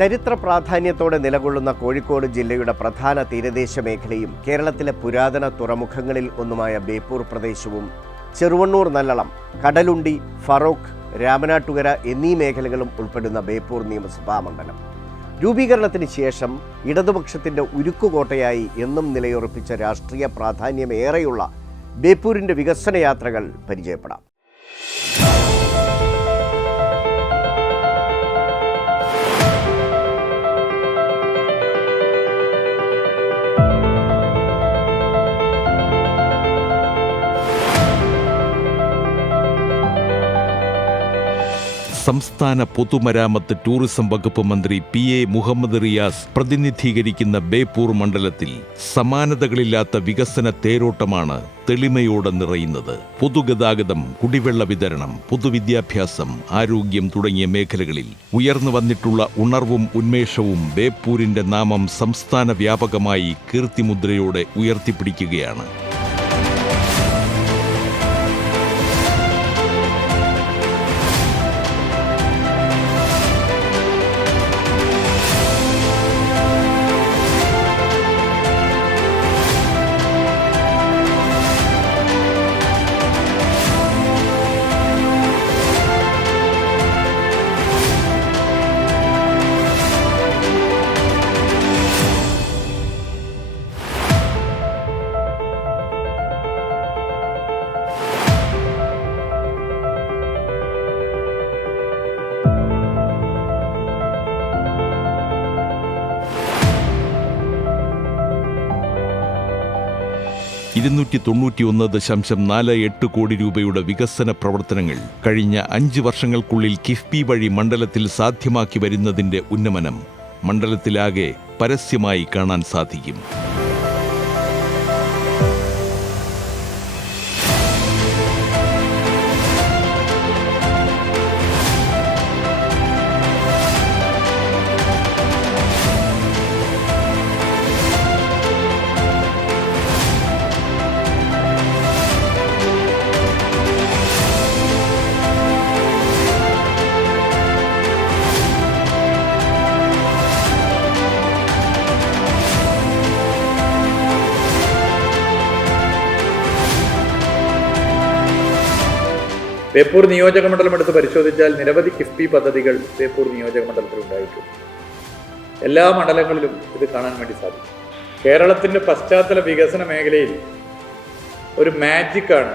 ചരിത്ര പ്രാധാന്യത്തോടെ നിലകൊള്ളുന്ന കോഴിക്കോട് ജില്ലയുടെ പ്രധാന തീരദേശ മേഖലയും കേരളത്തിലെ പുരാതന തുറമുഖങ്ങളിൽ ഒന്നുമായ ബേപ്പൂർ പ്രദേശവും ചെറുവണ്ണൂർ നല്ലളം, കടലുണ്ടി, ഫറോക്ക്, രാമനാട്ടുകര എന്നീ മേഖലകളും ഉൾപ്പെടുന്ന ബേപ്പൂർ നിയമസഭാ മണ്ഡലം രൂപീകരണത്തിന് ശേഷം ഇടതുപക്ഷത്തിൻ്റെ ഉരുക്കുകോട്ടയായി എന്നും നിലയുറപ്പിച്ച രാഷ്ട്രീയ പ്രാധാന്യമേറെയുള്ള ബേപ്പൂരിൻ്റെ വികസന യാത്രകൾ പരിചയപ്പെടാം. സംസ്ഥാന പൊതുമരാമത്ത് ടൂറിസം വകുപ്പ് മന്ത്രി PA മുഹമ്മദ് റിയാസ് പ്രതിനിധീകരിക്കുന്ന ബേപ്പൂർ മണ്ഡലത്തിൽ സമാനതകളില്ലാത്ത വികസന തേരോട്ടമാണ് തെളിമയോടെ നിറയുന്നത്. പൊതുഗതാഗതം, കുടിവെള്ള വിതരണം, പൊതുവിദ്യാഭ്യാസം, ആരോഗ്യം തുടങ്ങിയ മേഖലകളിൽ ഉയർന്നു വന്നിട്ടുള്ള ഉണർവും ഉന്മേഷവും ബേപ്പൂരിന്റെ നാമം സംസ്ഥാന വ്യാപകമായി കീർത്തിമുദ്രയോടെ ഉയർത്തിപ്പിടിക്കുകയാണ്. $291.48 കോടി രൂപയുടെ വികസന പ്രവർത്തനങ്ങൾ കഴിഞ്ഞ 5 വർഷങ്ങൾക്കുള്ളിൽ കിഫ്ബി വഴി മണ്ഡലത്തിൽ സാധ്യമാക്കി വരുന്നതിന്റെ ഉന്നമനം മണ്ഡലത്തിലാകെ പരസ്യമായി കാണാൻ സാധിക്കും. ബേപ്പൂർ നിയോജക മണ്ഡലം എടുത്ത് പരിശോധിച്ചാൽ നിരവധി കിഫ്ബി പദ്ധതികൾ ബേപ്പൂർ നിയോജക മണ്ഡലത്തിൽ ഉണ്ടായിട്ടുണ്ട്. എല്ലാ മണ്ഡലങ്ങളിലും ഇത് കാണാൻ വേണ്ടി സാധിക്കും. കേരളത്തിൻ്റെ പശ്ചാത്തല വികസന മേഖലയിൽ ഒരു മാജിക്കാണ്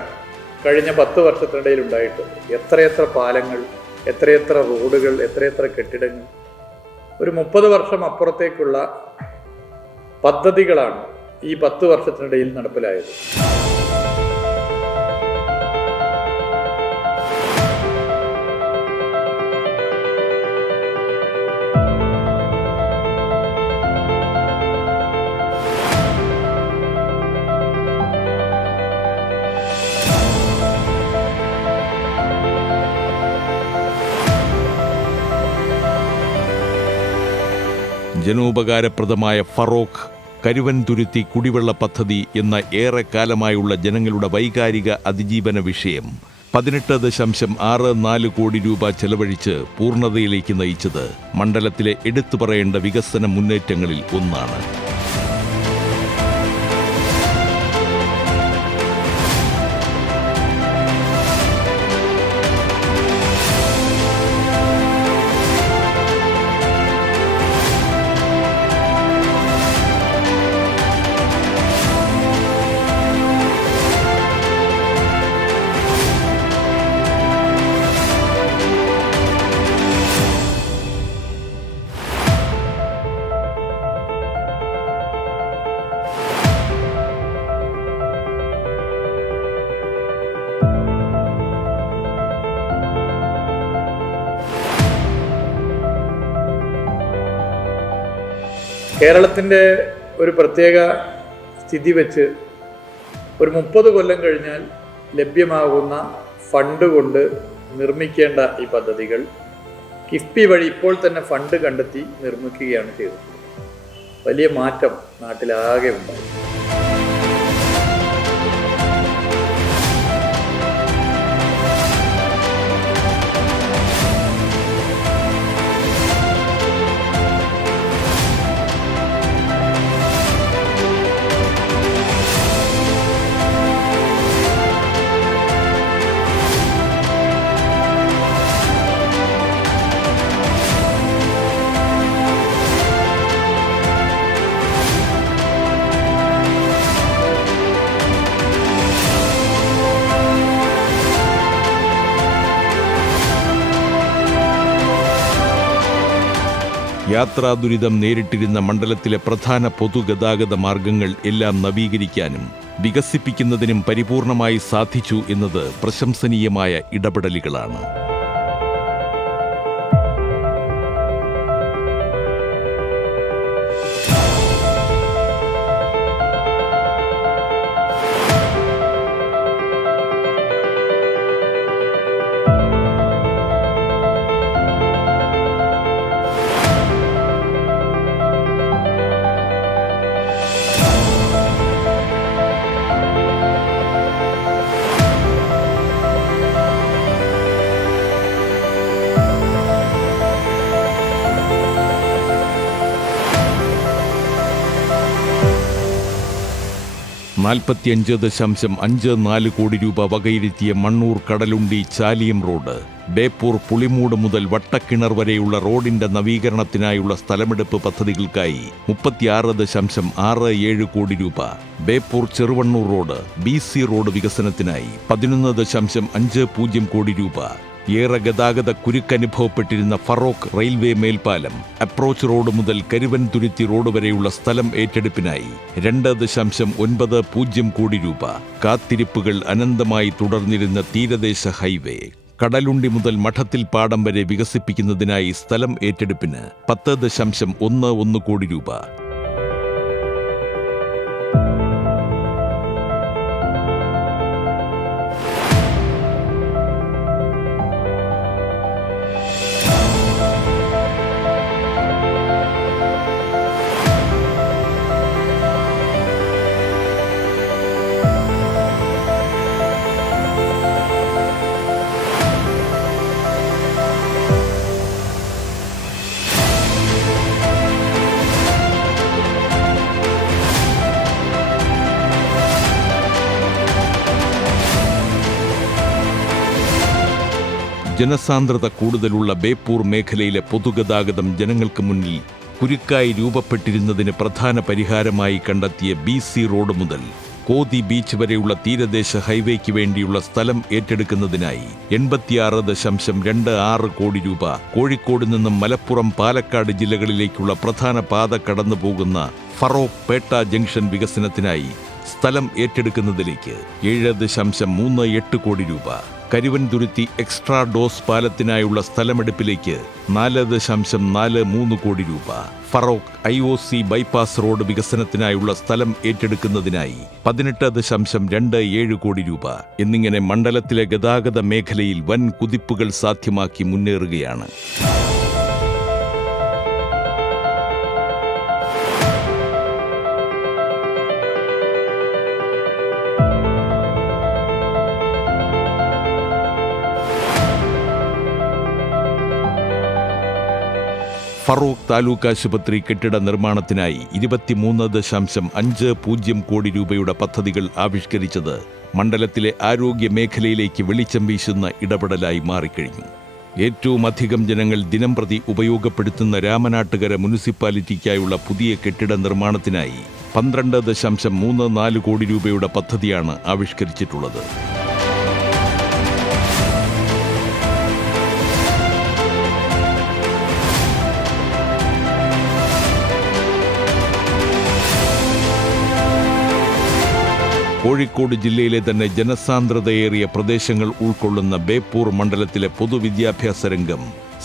കഴിഞ്ഞ 10 വർഷത്തിനിടയിൽ ഉണ്ടായിട്ടുള്ളത്. എത്രയെത്ര പാലങ്ങൾ, എത്രയെത്ര റോഡുകൾ, എത്രയെത്ര കെട്ടിടങ്ങൾ, ഒരു 30 വർഷം അപ്പുറത്തേക്കുള്ള പദ്ധതികളാണ് ഈ 10 വർഷത്തിനിടയിൽ നടപ്പിലായത്. ജനോപകാരപ്രദമായ ഫറോക്ക്, കരുവൻതുരുത്തി കുടിവെള്ള പദ്ധതി എന്ന ഏറെക്കാലമായുള്ള ജനങ്ങളുടെ വൈകാരിക അതിജീവന വിഷയം 18.64 കോടി രൂപ ചെലവഴിച്ച് പൂർണ്ണതയിലേക്ക് നയിച്ചത് മണ്ഡലത്തിലെ എടുത്തു പറയേണ്ട വികസന മുന്നേറ്റങ്ങളിൽ ഒന്നാണ്. കേരളത്തിൻ്റെ ഒരു പ്രത്യേക സ്ഥിതി വെച്ച് ഒരു 30 കൊല്ലം കഴിഞ്ഞാൽ ലഭ്യമാകുന്ന ഫണ്ട് കൊണ്ട് നിർമ്മിക്കേണ്ട ഈ പദ്ധതികൾ കിഫ്ബി വഴി ഇപ്പോൾ തന്നെ ഫണ്ട് കണ്ടെത്തി നിർമ്മിക്കുകയാണ് ചെയ്തത്. വലിയ മാറ്റം നാട്ടിലാകെ ഉണ്ടായി. യാത്രാ ദുരിതം നേരിട്ടിരുന്ന മണ്ഡലത്തിലെ പ്രധാന പൊതുഗതാഗത മാർഗങ്ങൾ എല്ലാം നവീകരിക്കാനും വികസിപ്പിക്കുന്നതിനും പരിപൂർണമായി സാധിച്ചു എന്നത് പ്രശംസനീയമായ ഇടപെടലുകളാണ്. $45.54 കോടി വകയിരുത്തിയ മണ്ണൂർ കടലുണ്ടി ചാലിയം റോഡ്, ബേപ്പൂർ പുളിമൂട് മുതൽ വട്ടക്കിണർ വരെയുള്ള റോഡിന്റെ നവീകരണത്തിനായുള്ള സ്ഥലമെടുപ്പ് പദ്ധതികൾക്കായി $36.67 കോടി, Beypore Cheruvannur road BC road വികസനത്തിനായി $11.50 കോടി, ഏറെ ഗതാഗത കുരുക്കനുഭവപ്പെട്ടിരുന്ന ഫറോക്ക് റെയിൽവേ മേൽപ്പാലം അപ്രോച്ച് റോഡ് മുതൽ കരുവൻതുരുത്തി റോഡ് വരെയുള്ള സ്ഥലം ഏറ്റെടുപ്പിനായി $2.90 കോടി, കാത്തിരിപ്പുകൾ അനന്തമായി തുടർന്നിരുന്ന തീരദേശ ഹൈവേ കടലുണ്ടി മുതൽ മഠത്തിൽ പാടം വരെ വികസിപ്പിക്കുന്നതിനായി സ്ഥലം ഏറ്റെടുപ്പിന് $10.11 കോടി. ജനസാന്ദ്രത കൂടുതലുള്ള ബേപ്പൂർ മേഖലയിലെ പൊതുഗതാഗതം ജനങ്ങൾക്ക് മുന്നിൽ കുരുക്കായി രൂപപ്പെട്ടിരുന്നതിന് പ്രധാന പരിഹാരമായി കണ്ടെത്തിയ BC റോഡ് മുതൽ കോതി ബീച്ച് വരെയുള്ള തീരദേശ ഹൈവേക്ക് വേണ്ടിയുള്ള സ്ഥലം ഏറ്റെടുക്കുന്നതിനായി $86.26 കോടി, കോഴിക്കോട് നിന്നും മലപ്പുറം പാലക്കാട് ജില്ലകളിലേക്കുള്ള പ്രധാന പാത കടന്നുപോകുന്ന ഫറോക്ക് പേട്ട ജംഗ്ഷൻ വികസനത്തിനായി സ്ഥലം ഏറ്റെടുക്കുന്നതിലേക്ക് $7.38 കോടി, കരുവൻതുരുത്തി എക്സ്ട്രാ ഡോസ് പാലത്തിനായുള്ള സ്ഥലമെടുപ്പിലേക്ക് $4.43 കോടി, ഫറോക്ക് IOC ബൈപ്പാസ് റോഡ് വികസനത്തിനായുള്ള സ്ഥലം ഏറ്റെടുക്കുന്നതിനായി $18.27 കോടി എന്നിങ്ങനെ മണ്ഡലത്തിലെ ഗതാഗത മേഖലയിൽ വൻ കുതിപ്പുകൾ സാധ്യമാക്കി മുന്നേറുകയാണ്. ഫറോക്ക് താലൂക്ക് ആശുപത്രി കെട്ടിട നിർമ്മാണത്തിനായി $23.50 കോടി പദ്ധതികൾ ആവിഷ്കരിച്ചത് മണ്ഡലത്തിലെ ആരോഗ്യ മേഖലയിലേക്ക് വെളിച്ചം വീശുന്ന ഇടപെടലായി മാറിക്കഴിഞ്ഞു. ഏറ്റവും അധികം ജനങ്ങൾ ദിനംപ്രതി ഉപയോഗപ്പെടുത്തുന്ന രാമനാട്ടുകര മുനിസിപ്പാലിറ്റിക്കായുള്ള പുതിയ കെട്ടിട നിർമ്മാണത്തിനായി $12.34 കോടി പദ്ധതിയാണ് ആവിഷ്കരിച്ചിട്ടുള്ളത്. കോഴിക്കോട് ജില്ലയിലെ തന്നെ ജനസാന്ദ്രതയേറിയ പ്രദേശങ്ങൾ ഉൾക്കൊള്ളുന്ന ബേപ്പൂർ മണ്ഡലത്തിലെ പൊതുവിദ്യാഭ്യാസ രംഗം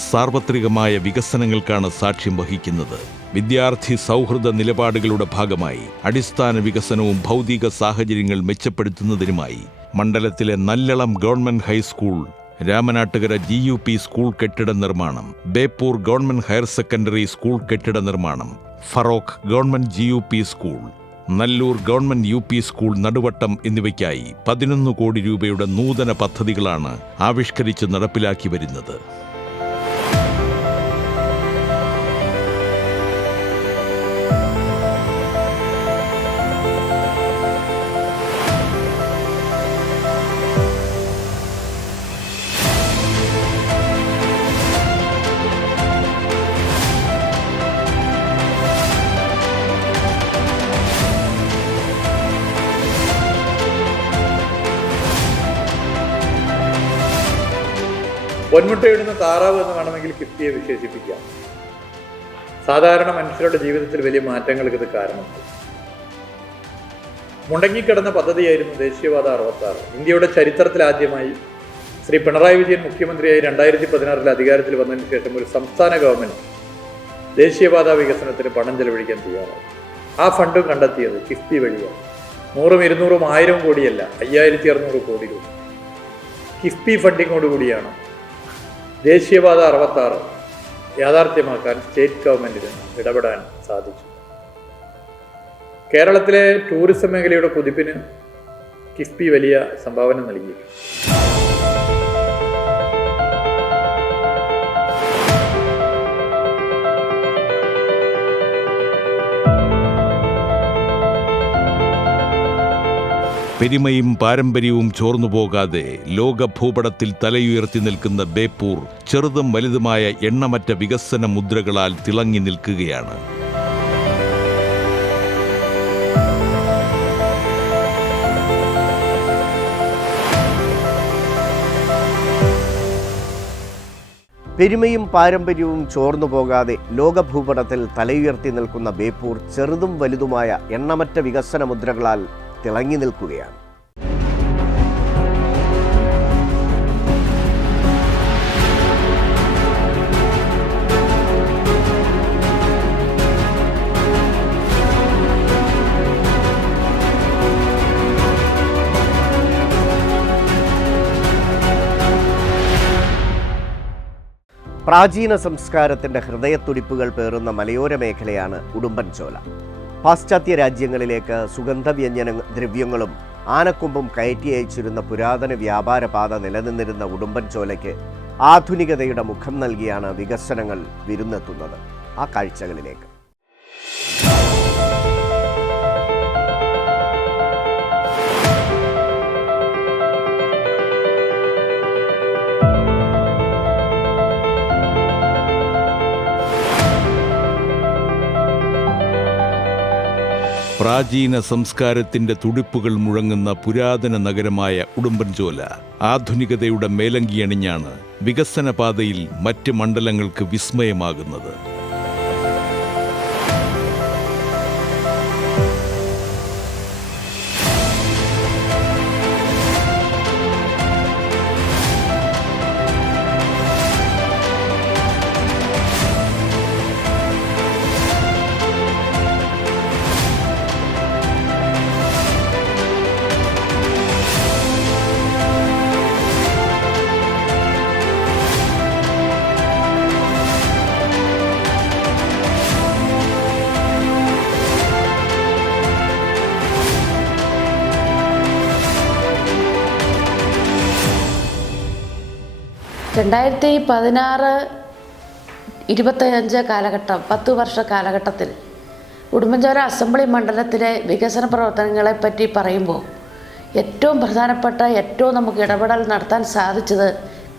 സാർവത്രികമായ വികസനങ്ങൾക്കാണ് സാക്ഷ്യം വഹിക്കുന്നത്. വിദ്യാർത്ഥി സൗഹൃദ നിലപാടുകളുടെ ഭാഗമായി അടിസ്ഥാന വികസനവും ഭൗതിക സാഹചര്യങ്ങൾ മെച്ചപ്പെടുത്തുന്നതിനുമായി മണ്ഡലത്തിലെ Nallalam government high school, Ramanattukara GUP school കെട്ടിട നിർമ്മാണം, Beypore government higher secondary school കെട്ടിട നിർമ്മാണം, Feroke government GUP school, Nallur government UP school Naduvattam എന്നിവയ്ക്കായി $11 കോടി നൂതന പദ്ധതികളാണ് ആവിഷ്കരിച്ച് നടപ്പിലാക്കി വരുന്നത്. പൊന്മുട്ടയിടുന്ന താറാവ് എന്ന് വേണമെങ്കിൽ കിഫ്ബിയെ വിശേഷിപ്പിക്കാം. സാധാരണ മനുഷ്യരുടെ ജീവിതത്തിൽ വലിയ മാറ്റങ്ങൾക്ക് ഇത് കാരണമായി. മുടങ്ങിക്കിടന്ന പദ്ധതിയായിരുന്നു ദേശീയപാത 66. ഇന്ത്യയുടെ ചരിത്രത്തിൽ ആദ്യമായി ശ്രീ പിണറായി വിജയൻ മുഖ്യമന്ത്രിയായി 2016 അധികാരത്തിൽ വന്നതിന് ശേഷം ഒരു സംസ്ഥാന ഗവൺമെൻറ് ദേശീയപാത വികസനത്തിന് പണം ചെലവഴിക്കാൻ തയ്യാറായി. ആ ഫണ്ട് കണ്ടെത്തിയത് കിഫ്ബി വഴിയാണ്. 100, 200, 1000 കോടിയല്ല, 5600 കോടി രൂപ കിഫ്ബി ഫണ്ടിങ്ങോടുകൂടിയാണ് ദേശീയപാത 66 യാഥാർത്ഥ്യമാക്കാൻ സ്റ്റേറ്റ് ഗവൺമെൻറ്റിന് ഇടപെടാൻ സാധിച്ചു. കേരളത്തിലെ ടൂറിസം മേഖലയുടെ കുതിപ്പിന് കിഫ്ബി വലിയ സംഭാവന നൽകി. പെരുമയും പാരമ്പര്യവും ചോർന്നുപോകാതെ ലോക ഭൂപടത്തിൽ തലയുയർത്തി നിൽക്കുന്ന ബേപ്പൂർ ചെറുതും വലുതുമായ എണ്ണമറ്റ വികസന മുദ്രകളാൽ തിളങ്ങി നിൽക്കുകയാണ്. പെരുമയും പാരമ്പര്യവും ചോർന്നു പോകാതെ ലോകഭൂപടത്തിൽ തലയുയർത്തി നിൽക്കുന്ന ബേപ്പൂർ ചെറുതും വലുതുമായ എണ്ണമറ്റ വികസന മുദ്രകളാൽ തിളങ്ങി നിൽക്കുകയാണ്. പ്രാചീന സംസ്കാരത്തിൻ്റെ ഹൃദയത്തുടിപ്പുകൾ പേറുന്ന മലയോര മേഖലയാണ് ഉടുമ്പൻചോല. പാശ്ചാത്യ രാജ്യങ്ങളിലേക്ക് സുഗന്ധവ്യഞ്ജന ദ്രവ്യങ്ങളും ആനക്കൊമ്പും കയറ്റി അയച്ചിരുന്ന പുരാതന വ്യാപാര പാത നിലനിന്നിരുന്ന ഉടുമ്പൻചോലയ്ക്ക് ആധുനികതയുടെ മുഖം നൽകിയാണ് വികസനങ്ങൾ വിരുന്നെത്തുന്നത്. ആ കാഴ്ചകളിലേക്ക്. പ്രാചീന സംസ്കാരത്തിന്റെ തുടിപ്പുകൾ മുഴങ്ങുന്ന പുരാതന നഗരമായ ഉടുമ്പൻചോല ആധുനികതയുടെ മേലങ്കിയണിഞ്ഞാണ് വികസനപാതയിൽ മറ്റ് മണ്ഡലങ്ങൾക്ക് വിസ്മയമാകുന്നത്. രണ്ടായിരത്തി 2016-25 കാലഘട്ടം 10 വർഷ കാലഘട്ടത്തിൽ ഉടുമ്പൻചോല അസംബ്ലി മണ്ഡലത്തിലെ വികസന പ്രവർത്തനങ്ങളെപ്പറ്റി പറയുമ്പോൾ ഏറ്റവും പ്രധാനപ്പെട്ട നമുക്ക് ഇടപെടൽ നടത്താൻ സാധിച്ചത്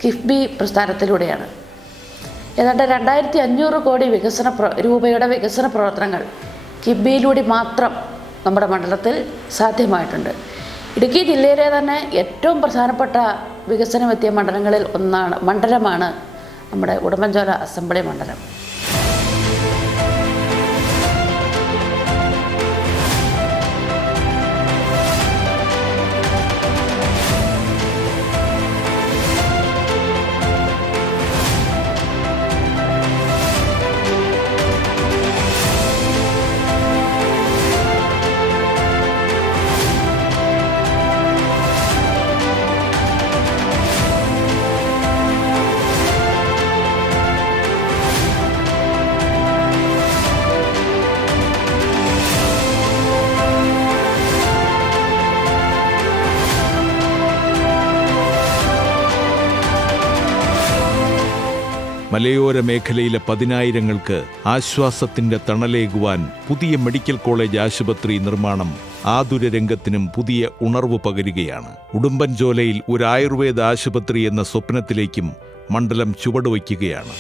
കിഫ്ബി പ്രസ്ഥാനത്തിലൂടെയാണ്. ഏതാണ്ട് 2500 കോടി രൂപയുടെ വികസന പ്രവർത്തനങ്ങൾ കിഫ്ബിയിലൂടെ മാത്രം നമ്മുടെ മണ്ഡലത്തിൽ സാധ്യമായിട്ടുണ്ട്. ഇടുക്കി ജില്ലയിലെ തന്നെ ഏറ്റവും പ്രധാനപ്പെട്ട വികസനമെത്തിയ മണ്ഡലമാണ് നമ്മുടെ ഉടുമ്പൻചോല അസംബ്ലി മണ്ഡലം. മലയോര മേഖലയിലെ 10,000-ങ്ങൾക്ക് ആശ്വാസത്തിന്റെ തണലേകുവാൻ പുതിയ മെഡിക്കൽ കോളേജ് ആശുപത്രി നിർമ്മാണം ആതുര രംഗത്തിനും പുതിയ ഉണർവ് പകരുകയാണ്. ഉടുമ്പൻചോലയിൽ ഒരു ആയുർവേദ ആശുപത്രി എന്ന സ്വപ്നത്തിലേക്കും മണ്ഡലം ചുവടുവയ്ക്കുകയാണ്.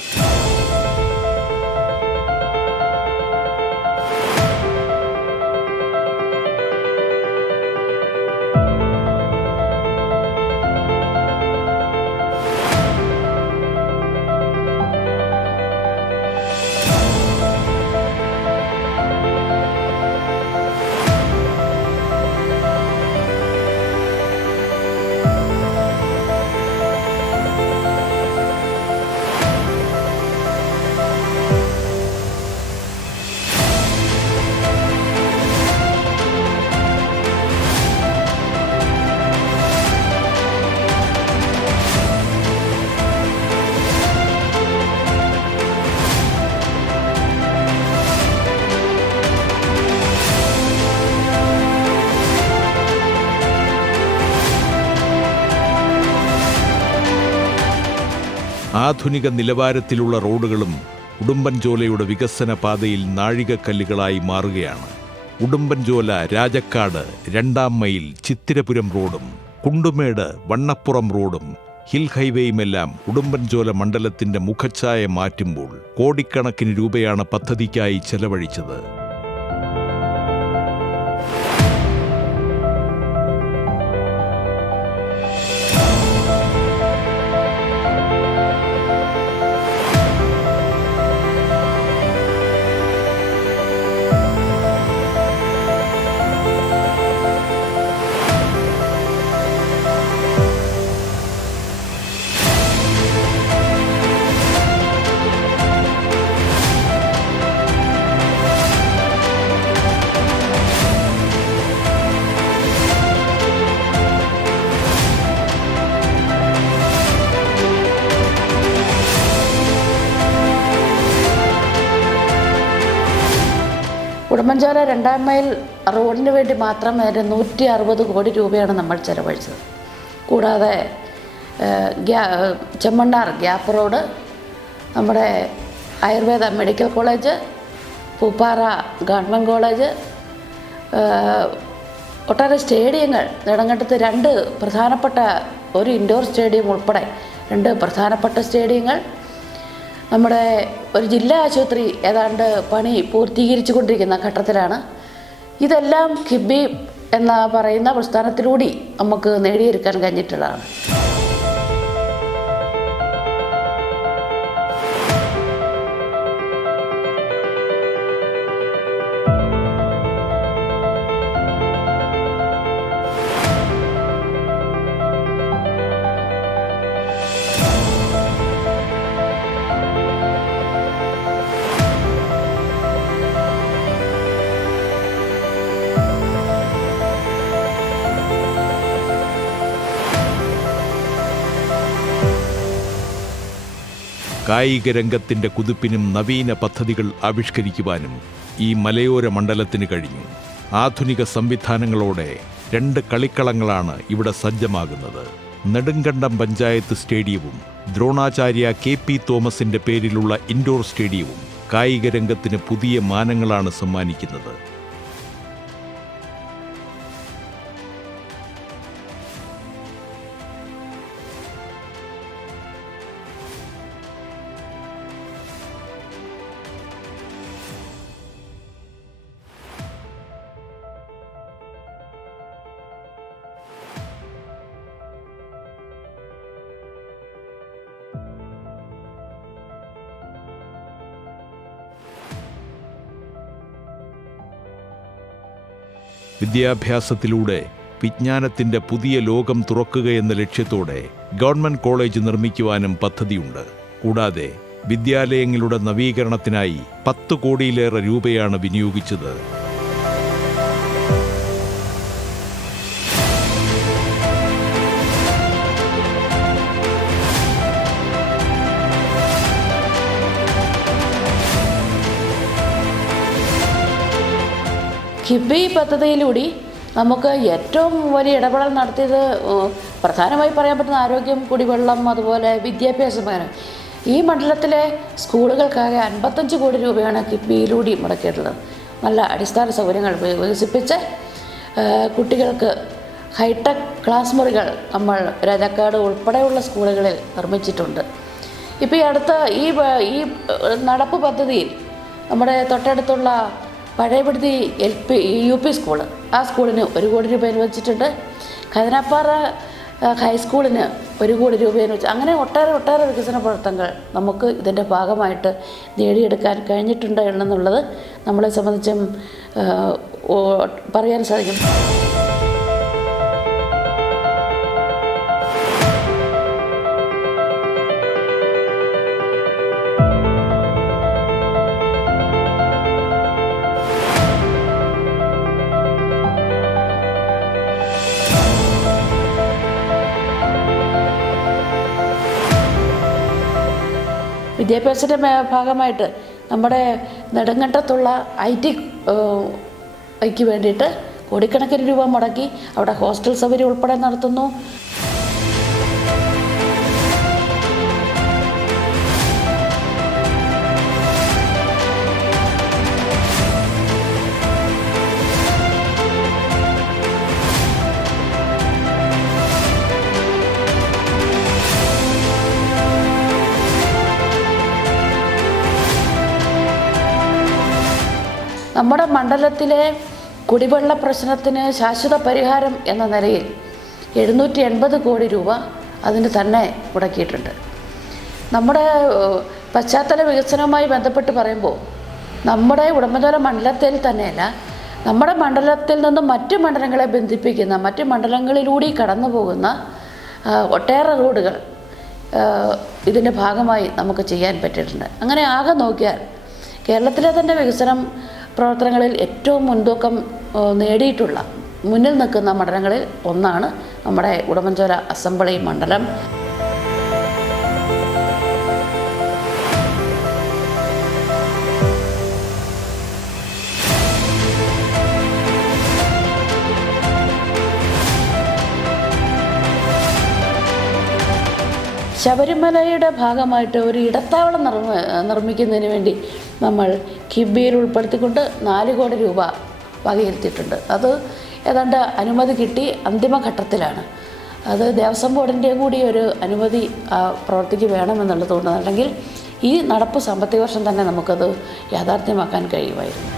ആധുനിക നിലവാരത്തിലുള്ള റോഡുകളും ഉടുമ്പൻചോലയുടെ വികസന പാതയിൽ നാഴികക്കല്ലുകളായി മാറുകയാണ്. ഉടുമ്പൻചോല രാജക്കാട് 2-ാം മൈൽ ചിത്തിരപുരം റോഡും കുണ്ടുമേട് വണ്ണപ്പുറം റോഡും ഹിൽ ഹൈവേയുമെല്ലാം ഉടുമ്പൻചോല മണ്ഡലത്തിന്റെ മുഖച്ഛായ മാറ്റുമ്പോൾ കോടിക്കണക്കിന് രൂപയാണ് പദ്ധതിക്കായി ചെലവഴിച്ചത്. ഉടുമ്പൻചോല 2-ാം മൈൽ റോഡിന് വേണ്ടി മാത്രം 160 കോടി രൂപയാണ് നമ്മൾ ചെലവഴിച്ചത്. കൂടാതെ ചെമ്മണ്ണാർ ഗ്യാപ്പ് റോഡ്, നമ്മുടെ Ayurveda medical college, Pooppara government college, ഒട്ടേറെ സ്റ്റേഡിയങ്ങൾ, നെടുങ്കണ്ടത്ത് 2 പ്രധാനപ്പെട്ട ഒരു ഇൻഡോർ സ്റ്റേഡിയം ഉൾപ്പെടെ 2 പ്രധാനപ്പെട്ട സ്റ്റേഡിയങ്ങൾ, നമ്മുടെ ഒരു ജില്ലാ ആശുപത്രി ഏതാണ്ട് പണി പൂർത്തീകരിച്ചു കൊണ്ടിരിക്കുന്ന ഘട്ടത്തിലാണ്. ഇതെല്ലാം കിബി എന്ന പറയുന്ന പ്രസ്ഥാനത്തിലൂടെ നമുക്ക് നേടിയെടുക്കാൻ കഴിഞ്ഞിട്ടുള്ളതാണ്. കായിക രംഗത്തിന്റെ കുതിപ്പിനും നവീന പദ്ധതികൾ ആവിഷ്കരിക്കുവാനും ഈ മലയോര മണ്ഡലത്തിന് കഴിഞ്ഞു. ആധുനിക സംവിധാനങ്ങളോടെ 2 കളിക്കളങ്ങളാണ് ഇവിടെ സജ്ജമാകുന്നത്. നെടുങ്കണ്ടം പഞ്ചായത്ത് സ്റ്റേഡിയവും ദ്രോണാചാര്യ KP തോമസിന്റെ പേരിലുള്ള ഇൻഡോർ സ്റ്റേഡിയവും കായിക രംഗത്തിന് പുതിയ മാനങ്ങളാണ് സമ്മാനിക്കുന്നത്. വിദ്യാഭ്യാസത്തിലൂടെ വിജ്ഞാനത്തിന്റെ പുതിയ ലോകം തുറക്കുകയെന്ന ലക്ഷ്യത്തോടെ ഗവൺമെന്റ് കോളേജ് നിർമ്മിക്കുവാനും പദ്ധതിയുണ്ട്. കൂടാതെ വിദ്യാലയങ്ങളുടെ നവീകരണത്തിനായി 10 കോടിയിലേറെ രൂപയാണ് വിനിയോഗിച്ചത്. കിബി പദ്ധതിയിലൂടെ നമുക്ക് ഏറ്റവും വലിയ ഇടപെടൽ നടത്തിയത് പ്രധാനമായി പറയാൻ പറ്റുന്ന ആരോഗ്യം, കുടിവെള്ളം, അതുപോലെ വിദ്യാഭ്യാസമാണ്. ഈ മണ്ഡലത്തിലെ സ്കൂളുകൾക്കാകെ 55 കോടി രൂപയാണ് കിബിയിലൂടെ മുടക്കിയിട്ടുള്ളത്. നല്ല അടിസ്ഥാന സൗകര്യങ്ങൾ വികസിപ്പിച്ച് കുട്ടികൾക്ക് ഹൈടെക് ക്ലാസ് മുറികൾ നമ്മൾ രാജാക്കാട് ഉൾപ്പെടെയുള്ള സ്കൂളുകളിൽ നിർമ്മിച്ചിട്ടുണ്ട്. ഇപ്പോൾ ഈ അടുത്ത ഈ നടപ്പ് പദ്ധതിയിൽ നമ്മുടെ തൊട്ടടുത്തുള്ള പഴയപടുത്തി UP സ്കൂള്, ആ സ്കൂളിന് 1 കോടി രൂപ അനുവദിച്ചിട്ടുണ്ട്. കതിനാപ്പാറ ഹൈസ്കൂളിന് 1 കോടി രൂപ അനുവദിച്ചു. അങ്ങനെ ഒട്ടേറെ വികസന പ്രവർത്തനങ്ങൾ നമുക്ക് ഇതിൻ്റെ ഭാഗമായിട്ട് നേടിയെടുക്കാൻ കഴിഞ്ഞിട്ടുണ്ട് എന്നുള്ളത് നമ്മളെ സംബന്ധിച്ചും പറയാൻ സാധിക്കും. വിദ്യാഭ്യാസത്തിൻ്റെ ഭാഗമായിട്ട് നമ്മുടെ നെടുങ്കണ്ടത്തുള്ള IT വേണ്ടിയിട്ട് കോടിക്കണക്കിന് രൂപ മുടക്കി അവിടെ ഹോസ്റ്റൽ സൗകര്യം ഉൾപ്പെടെ നടത്തുന്നു. നമ്മുടെ മണ്ഡലത്തിലെ കുടിവെള്ള പ്രശ്നത്തിന് ശാശ്വത പരിഹാരം എന്ന നിലയിൽ 780 കോടി രൂപ അതിന് തന്നെ മുടക്കിയിട്ടുണ്ട്. നമ്മുടെ പശ്ചാത്തല വികസനവുമായി ബന്ധപ്പെട്ട് പറയുമ്പോൾ നമ്മുടെ ഉടുമ്പൻചോല മണ്ഡലത്തിൽ തന്നെയല്ല, നമ്മുടെ മണ്ഡലത്തിൽ നിന്നും മറ്റ് മണ്ഡലങ്ങളെ ബന്ധിപ്പിക്കുന്ന, മറ്റ് മണ്ഡലങ്ങളിലൂടെ കടന്നു പോകുന്ന ഒട്ടേറെ റോഡുകൾ ഇതിൻ്റെ ഭാഗമായി നമുക്ക് ചെയ്യാൻ പറ്റിയിട്ടുണ്ട്. അങ്ങനെ ആകെ നോക്കിയാൽ കേരളത്തിലെ തന്നെ വികസനം പ്രവർത്തനങ്ങളിൽ ഏറ്റവും മുൻതൂക്കം നേടിയിട്ടുള്ള, മുന്നിൽ നിൽക്കുന്ന മണ്ഡലങ്ങളിൽ ഒന്നാണ് നമ്മുടെ ഉടുമ്പൻചോല അസംബ്ലി മണ്ഡലം. ശബരിമലയുടെ ഭാഗമായിട്ട് ഒരു ഇടത്താവളം നിർമ്മിക്കുന്നതിന് വേണ്ടി നമ്മൾ കിബിയിൽ ഉൾപ്പെടുത്തിക്കൊണ്ട് 4 കോടി രൂപ വകയിരുത്തിയിട്ടുണ്ട്. അത് ഏതാണ്ട് അനുമതി കിട്ടി അന്തിമഘട്ടത്തിലാണ്. അത് ദേവസ്വം ബോർഡിൻ്റെ കൂടി ഒരു അനുമതി പ്രവൃത്തിക്ക് വേണമെന്നുള്ളതുകൊണ്ട്, അല്ലെങ്കിൽ ഈ നടപ്പ് സാമ്പത്തിക വർഷം തന്നെ നമുക്കത് യാഥാർത്ഥ്യമാക്കാൻ കഴിയുമായിരുന്നു.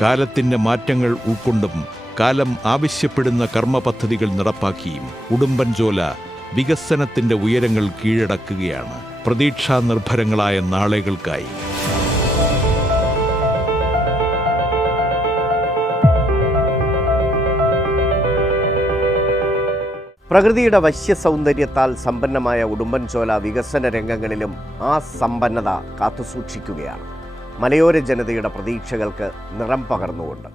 കാലത്തിൻ്റെ മാറ്റങ്ങൾ ഉൾക്കൊണ്ടും കാലം ആവശ്യപ്പെടുന്ന കർമ്മ പദ്ധതികൾ നടപ്പാക്കിയും ഉടുമ്പൻചോല വികസനത്തിൻ്റെ ഉയരങ്ങൾ കീഴടക്കുകയാണ് പ്രതീക്ഷാനിർഭരങ്ങളായ നാളുകൾക്കായി. പ്രകൃതിയുടെ വശ്യസൗന്ദര്യത്താൽ സമ്പന്നമായ ഉടുമ്പൻചോല വികസന രംഗങ്ങളിലും ആ സമ്പന്നത കാത്തുസൂക്ഷിക്കുകയാണ്. മലയോര ജനതയുടെ പ്രതീക്ഷകൾക്ക് നിറം പകർന്നുകൊണ്ട്.